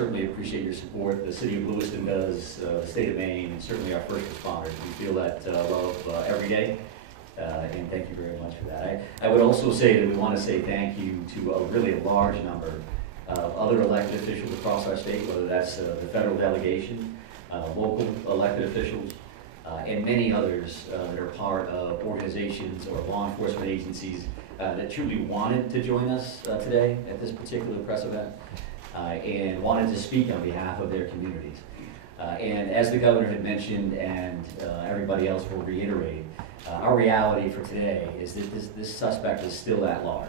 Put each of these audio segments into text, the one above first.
certainly appreciate your support. The city of Lewiston does, the state of Maine, and certainly our first responders. We feel that love every day, and thank you very much for that. I would also say that we want to say thank you to a really large number of other elected officials across our state, whether that's the federal delegation, local elected officials, and many others that are part of organizations or law enforcement agencies that truly wanted to join us today at this particular press event and wanted to speak on behalf of their communities. And as the governor had mentioned, and everybody else will reiterate, our reality for today is that this suspect is still at large.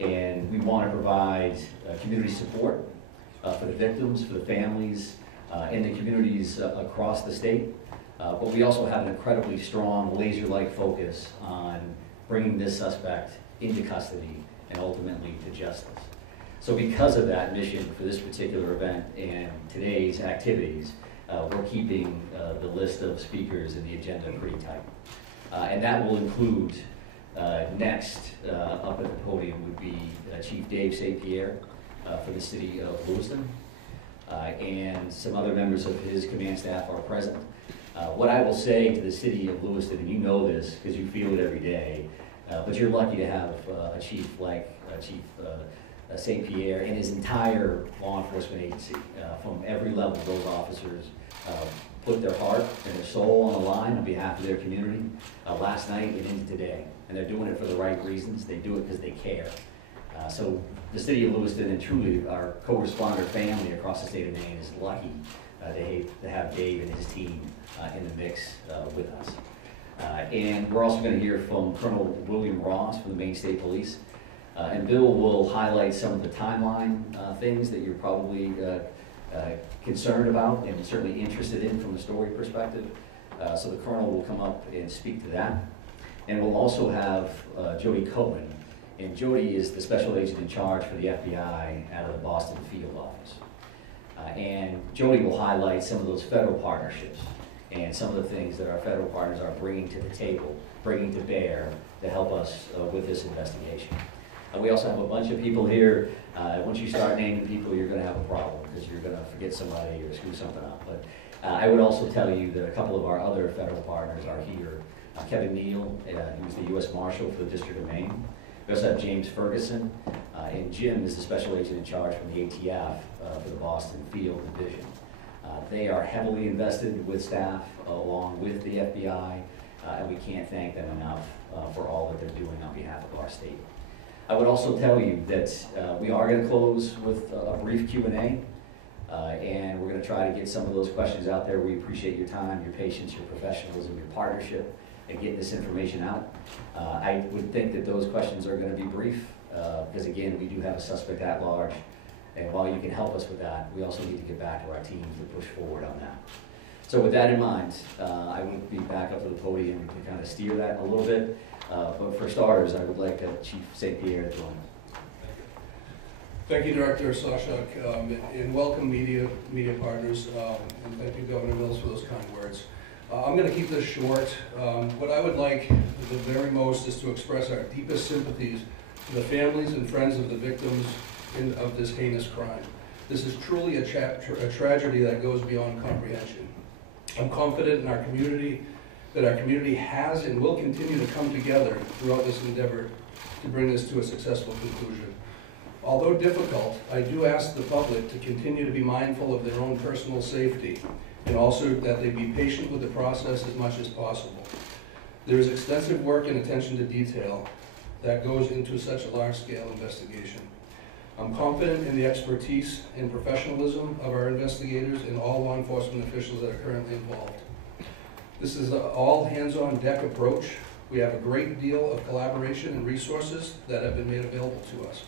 And we want to provide community support for the victims, for the families, in the communities across the state. But we also have an incredibly strong laser-like focus on bringing this suspect into custody and ultimately to justice. So because of that mission for this particular event and today's activities, we're keeping the list of speakers and the agenda pretty tight. And that will include next up at the podium would be Chief Dave St. Pierre for the city of Lewiston, and some other members of his command staff are present. What I will say to the city of Lewiston, and you know this because you feel it every day, but you're lucky to have a chief like Chief St. Pierre and his entire law enforcement agency. From every level, those officers put their heart and their soul on the line on behalf of their community last night and into today. And they're doing it for the right reasons. They do it because they care. So the city of Lewiston and truly our co-responder family across the state of Maine is lucky to have Dave and his team in the mix with us. And we're also going to hear from Colonel William Ross from the Maine State Police. And Bill will highlight some of the timeline things that you're probably concerned about and certainly interested in from a story perspective. So the Colonel will come up and speak to that. And we'll also have Jody Cohen. And Jody is the special agent in charge for the FBI out of the Boston field office. And Jody will highlight some of those federal partnerships and some of the things that our federal partners are bringing to the table, bringing to bear to help us with this investigation. We also have a bunch of people here. Once you start naming people, you're going to have a problem because you're going to forget somebody or screw something up. But I would also tell you that a couple of our other federal partners are here. Kevin Neal, who's the U.S. Marshal for the District of Maine. We also have James Ferguson, and Jim is the special agent in charge from the ATF for the Boston Field Division. They are heavily invested with staff along with the FBI, and we can't thank them enough for all that they're doing on behalf of our state. I would also tell you that we are going to close with a brief Q&A, and we're going to try to get some of those questions out there. We appreciate your time, your patience, your professionalism, your partnership in getting this information out. I would think that those questions are going to be brief, because again, we do have a suspect at large, and while you can help us with that, we also need to get back to our teams to push forward on that. So with that in mind, I will be back up to the podium to kind of steer that a little bit. But for starters, I would like Chief St. Pierre to join. Thank you, Director Sawchuk, and welcome media partners, and thank you, Governor Mills, for those kind words. I'm going to keep this short. What I would like the very most is to express our deepest sympathies to the families and friends of the victims of this heinous crime. This is truly a tragedy that goes beyond comprehension. I'm confident in our community, that our community has and will continue to come together throughout this endeavor to bring this to a successful conclusion. Although difficult, I do ask the public to continue to be mindful of their own personal safety and also that they be patient with the process as much as possible. There is extensive work and attention to detail that goes into such a large-scale investigation. I'm confident in the expertise and professionalism of our investigators and all law enforcement officials that are currently involved. This is an all-hands-on-deck approach. We have a great deal of collaboration and resources that have been made available to us.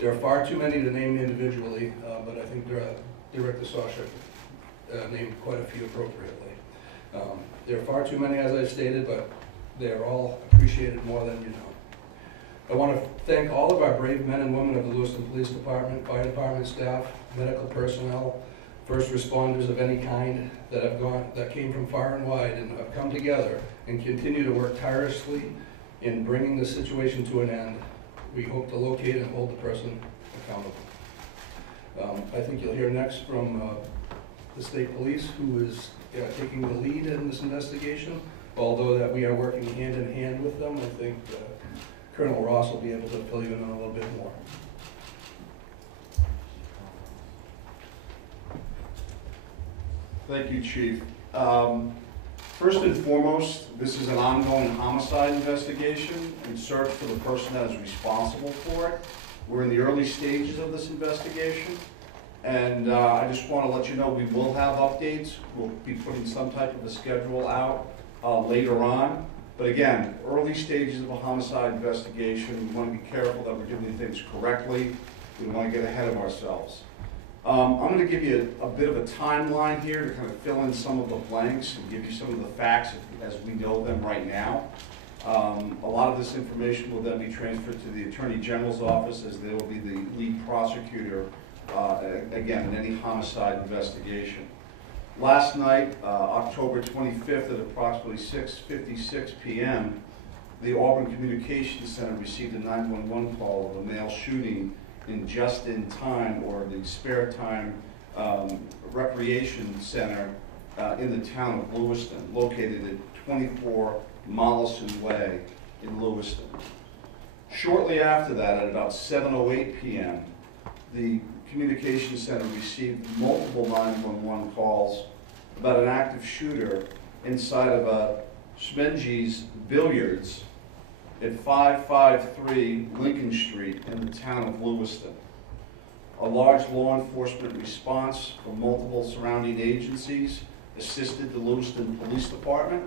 There are far too many to name individually, but I think Director Sawchuk named quite a few appropriately. There are far too many, as I've stated, but they are all appreciated more than you know. I want to thank all of our brave men and women of the Lewiston Police Department, Fire Department staff, medical personnel, first responders of any kind that came from far and wide and have come together and continue to work tirelessly in bringing the situation to an end. We hope to locate and hold the person accountable. I think you'll hear next from the state police, who is taking the lead in this investigation. Although that we are working hand in hand with them, I think Colonel Ross will be able to fill you in on a little bit more. Thank you, Chief. First and foremost, this is an ongoing homicide investigation and search for the person that is responsible for it. We're in the early stages of this investigation, and I just want to let you know we will have updates. We'll be putting some type of a schedule out later on. But again, early stages of a homicide investigation, we want to be careful that we're doing things correctly. We don't want to get ahead of ourselves. I'm going to give you a bit of a timeline here to kind of fill in some of the blanks and give you some of the facts as we know them right now. A lot of this information will then be transferred to the Attorney General's office, as they will be the lead prosecutor, again, in any homicide investigation. Last night, October 25th at approximately 6:56 p.m., the Auburn Communications Center received a 911 call of a male shooting in just-in-time, or the spare time, recreation center in the town of Lewiston, located at 24 Mollison Way in Lewiston. Shortly after that, at about 7:08 p.m., the Communications Center received multiple 911 calls about an active shooter inside of a Schmenge's Billiards at 553 Lincoln Street in the town of Lewiston. A large law enforcement response from multiple surrounding agencies assisted the Lewiston Police Department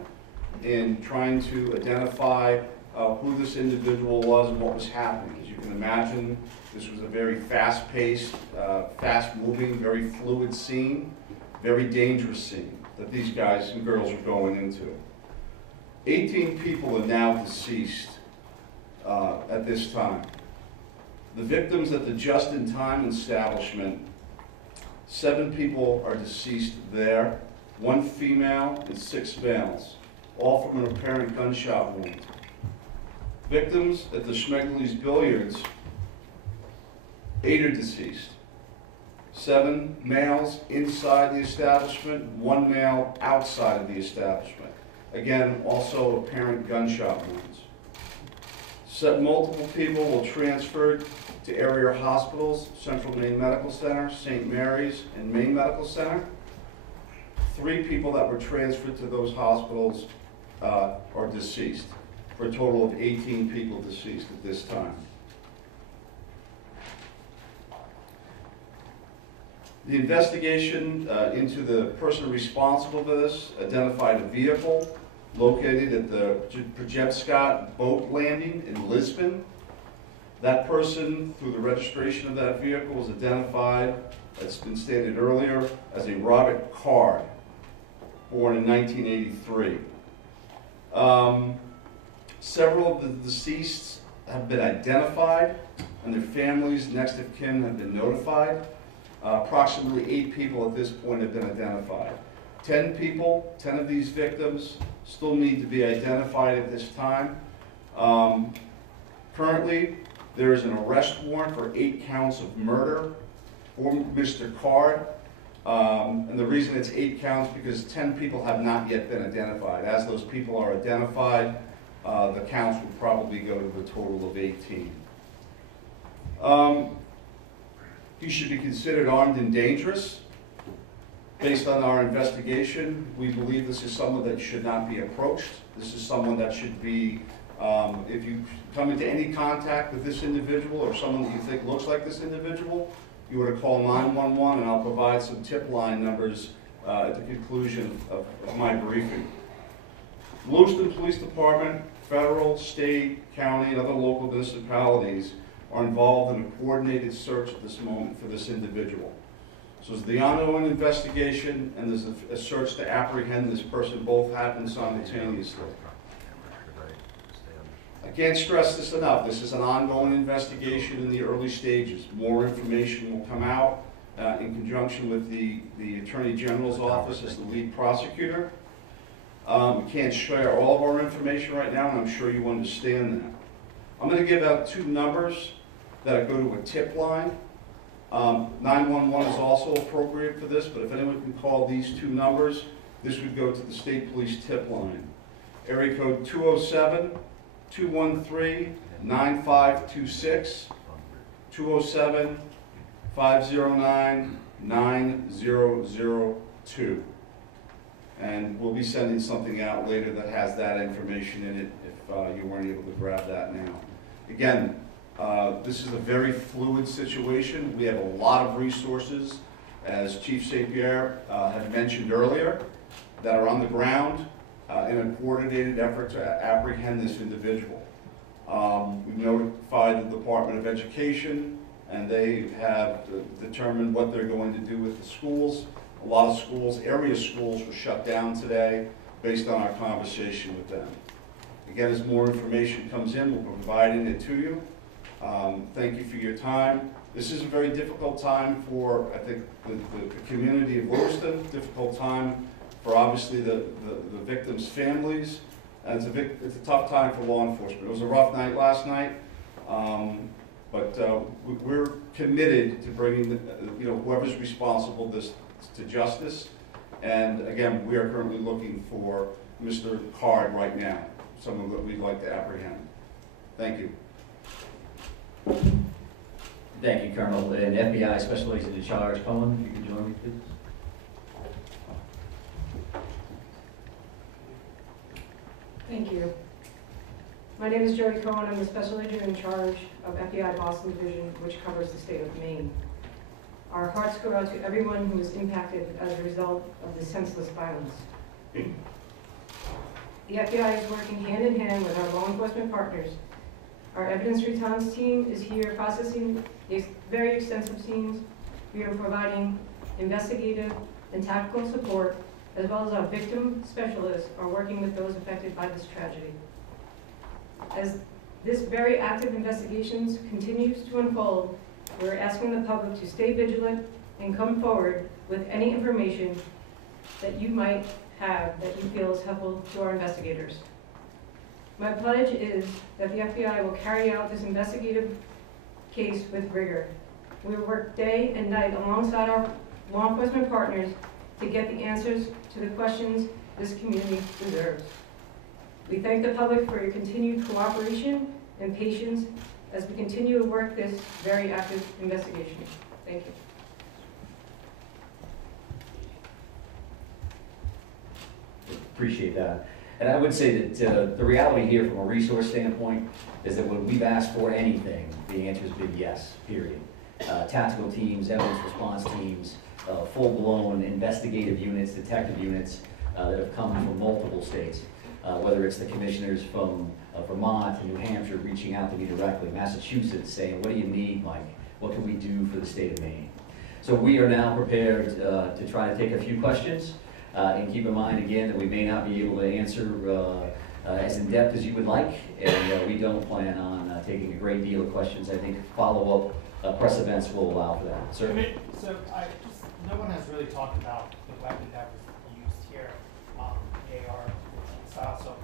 in trying to identify who this individual was and what was happening. As you can imagine, this was a very fast-paced, fast-moving, very fluid scene, very dangerous scene that these guys and girls were going into. 18 people are now deceased at this time. The victims at the just-in-time establishment, 7 people are deceased there, 1 female and 6 males, all from an apparent gunshot wound. Victims at the Schmenge's Billiards, 8 are deceased. 7 males inside the establishment, 1 male outside of the establishment. Again, also apparent gunshot wounds. Multiple people were transferred to area hospitals, Central Maine Medical Center, St. Mary's, and Maine Medical Center. 3 people that were transferred to those hospitals are deceased, for a total of 18 people deceased at this time. The investigation into the person responsible for this identified a vehicle located at the Projetskot boat landing in Lisbon. That person, through the registration of that vehicle, was identified, as been stated earlier, as a Robert Card, born in 1983. Several of the deceased have been identified, and their families, next of kin, have been notified. Approximately 8 people at this point have been identified. 10 people, 10 of these victims, still need to be identified at this time. Currently, there is an arrest warrant for 8 counts of murder for Mr. Card. And the reason it's 8 counts because 10 people have not yet been identified. As those people are identified, the counts will probably go to the total of 18. He should be considered armed and dangerous. Based on our investigation, we believe this is someone that should not be approached. This is someone that should be, if you come into any contact with this individual or someone that you think looks like this individual, you were to call 911, and I'll provide some tip line numbers at the conclusion of my briefing. Lewiston Police Department, federal, state, county, and other local municipalities are involved in a coordinated search at this moment for this individual. So it's the ongoing investigation, and there's a search to apprehend this person. Both happen simultaneously. I can't stress this enough. This is an ongoing investigation in the early stages. More information will come out in conjunction with the Attorney General's office as the lead prosecutor. We can't share all of our information right now, and I'm sure you understand that. I'm going to give out 2 numbers that go to a tip line. 911 is also appropriate for this, but if anyone can call these two numbers, this would go to the state police tip line. Area code 207-213-9526, 207-509-9002. And we'll be sending something out later that has that information in it if you weren't able to grab that now. Again, this is a very fluid situation. We have a lot of resources, as Chief St. Pierre had mentioned earlier, that are on the ground in a coordinated effort to apprehend this individual. We've notified the Department of Education, and they have determined what they're going to do with the schools. A lot of schools, area schools, were shut down today based on our conversation with them. Again, as more information comes in, we'll be providing it to you. Thank you for your time. This is a very difficult time for, I think, the community of Lewiston, difficult time for obviously the victims' families, and it's a tough time for law enforcement. It was a rough night last night, but we're committed to bringing whoever's responsible to justice. And again, we are currently looking for Mr. Card right now, someone that we'd like to apprehend. Thank you. Thank you, Colonel. And FBI Special Agent in Charge, Cohen, if you can join me, please. Thank you. My name is Jody Cohen. I'm the Special Agent in charge of FBI Boston Division, which covers the state of Maine. Our hearts go out to everyone who was impacted as a result of the senseless violence. The FBI is working hand in hand with our law enforcement partners. Our evidence response team is here processing very extensive scenes. We are providing investigative and tactical support, as well as our victim specialists are working with those affected by this tragedy. As this very active investigations continues to unfold, we're asking the public to stay vigilant and come forward with any information that you might have that you feel is helpful to our investigators. My pledge is that the FBI will carry out this investigative case with rigor. We will work day and night alongside our law enforcement partners to get the answers to the questions this community deserves. We thank the public for your continued cooperation and patience as we continue to work this very active investigation. Thank you. Appreciate that. And I would say that the reality here from a resource standpoint is that when we've asked for anything, the answer has been yes, period. Tactical teams, evidence response teams, full-blown investigative units, detective units that have come from multiple states, whether it's the commissioners from Vermont and New Hampshire reaching out to me directly, Massachusetts saying, what do you need, Mike? What can we do for the state of Maine? So we are now prepared to try to take a few questions. And keep in mind, again, that we may not be able to answer as in-depth as you would like, and we don't plan on taking a great deal of questions. I think follow-up press events will allow for that. Sir? So no one has really talked about the weapon that was used here, the AR style, so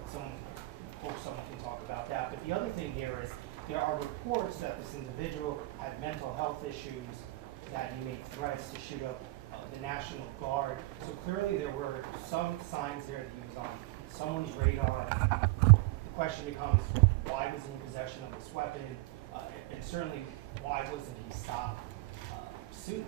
hope someone can talk about that. But the other thing here is there are reports that this individual had mental health issues, that he made threats to shoot up the National Guard. So clearly there were some signs there that he was on someone's radar. The question becomes, why was he in possession of this weapon? And certainly, why wasn't he stopped sooner?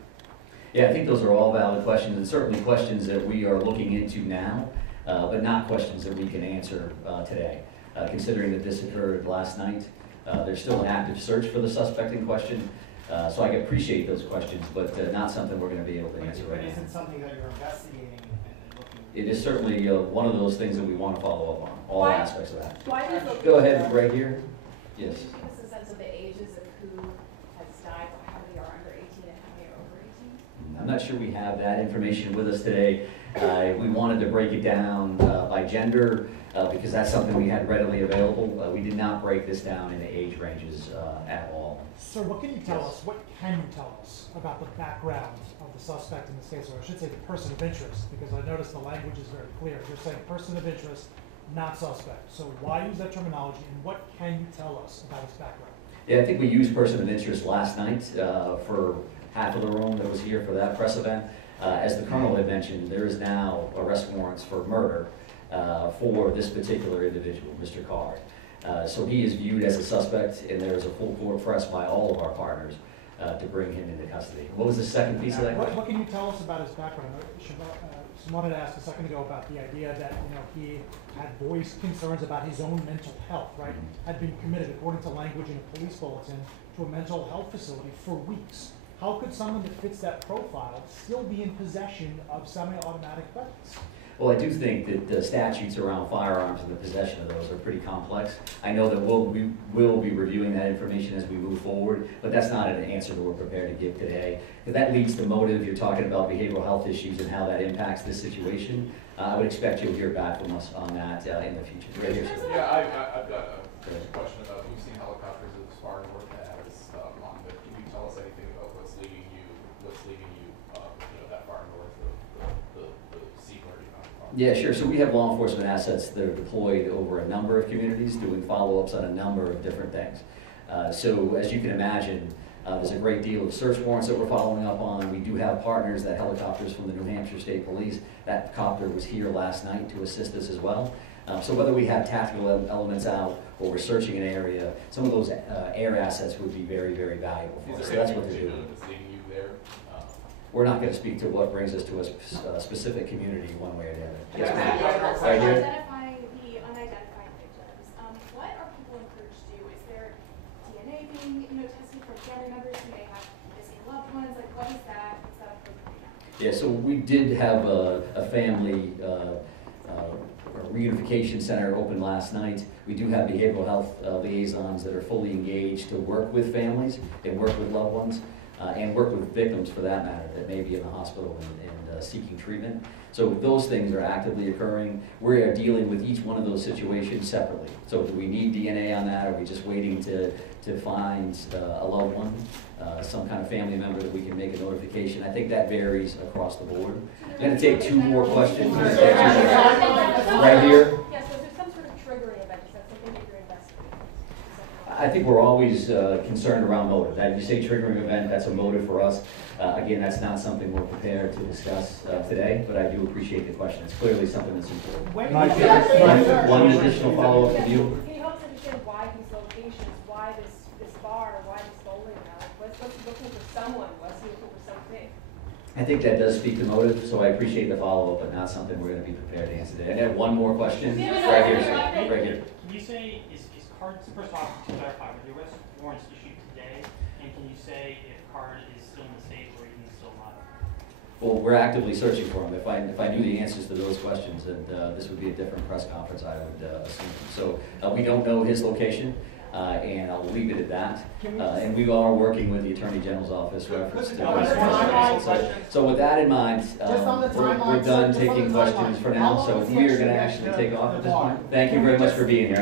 Yeah, I think those are all valid questions, and certainly questions that we are looking into now, but not questions that we can answer today. Considering that this occurred last night, there's still an active search for the suspect in question. So I appreciate those questions, but not something we're going to be able to answer right now. But isn't something that you're investigating and looking at? It is certainly one of those things that we want to follow up on, all aspects of that. Why does it Go ahead, right here. Yes. Can you give us a sense of the ages of who has died, how many are under 18 and how many are over 18? I'm not sure we have that information with us today. We wanted to break it down by gender because that's something we had readily available. We did not break this down into age ranges at all. Sir, what can you tell us? What can you tell us about the background of the suspect in this case, or I should say the person of interest, because I noticed the language is very clear. You're saying person of interest, not suspect. So why use that terminology, and what can you tell us about his background? Yeah, I think we used person of interest last night for half of the room that was here for that press event. As the Colonel had mentioned, there is now arrest warrants for murder for this particular individual, Mr. Carr. So he is viewed as a suspect, and there is a full court press by all of our partners to bring him into custody. What was the second piece of that question? What can you tell us about his background? Someone had asked a second ago about the idea that he had voiced concerns about his own mental health, right? Had been committed, according to language in a police bulletin, to a mental health facility for weeks. How could someone that fits that profile still be in possession of semi-automatic weapons? Well, I do think that the statutes around firearms and the possession of those are pretty complex. I know that we will be reviewing that information as we move forward, but that's not an answer that we're prepared to give today. If that leads to motive, you're talking about behavioral health issues and how that impacts this situation. I would expect you'll hear back from us on that in the future. Right here, sir. Yeah, I've got a question about, we've seen helicopters as far north as long, but can you tell us anything about what's leading you that far north of the Seaboard? Yeah, sure. So we have law enforcement assets that are deployed over a number of communities, doing follow-ups on a number of different things. So as you can imagine, there's a great deal of search warrants that we're following up on. We do have partners, that helicopters from the New Hampshire State Police. That copter was here last night to assist us as well. So whether we have tactical elements out or we're searching an area, some of those air assets would be very, very valuable for us. So that's what they're doing. We're not going to speak to what brings us to a specific community one way or the other. Yes, right here. identify the unidentified victims. What are people encouraged to do? Is there DNA being tested from family members who may have missing loved ones? Like, what is that? What's that program? Yeah, so we did have a family reunification center open last night. We do have behavioral health liaisons that are fully engaged to work with families and work with loved ones. And work with victims for that matter that may be in the hospital and seeking treatment. So those things are actively occurring. We are dealing with each one of those situations separately. So do we need DNA on that? Are we just waiting to find a loved one, some kind of family member that we can make a notification? I think that varies across the board. I'm going to take two more questions. Right here. Yes, so is there some sort of triggering event? Is that something that you're investigating? I think we're always concerned around motive. That you say triggering event, that's a motive for us. Again, that's not something we're prepared to discuss today, but I do appreciate the question. It's clearly something that's important. One additional follow-up from you. Can you help us understand why these locations, why this bar, why this bowling alley? Was he looking for someone? Was he looking for something? I think that does speak to motive, so I appreciate the follow-up, but not something we're going to be prepared to answer today. I have one more question. Right here, sir. Right here. Can you say, is Card, first off, to clarify, were the arrest warrants issued today? And can you say if Card is still in the state or even still not? Well, we're actively searching for him. If I knew the answers to those questions, then this would be a different press conference, I would assume. So we don't know his location, and I'll leave it at that. And we are working with the Attorney General's office reference to those. So with that in mind, we're done taking questions for now. So we are going to actually take off at this point. Thank you very much for being here.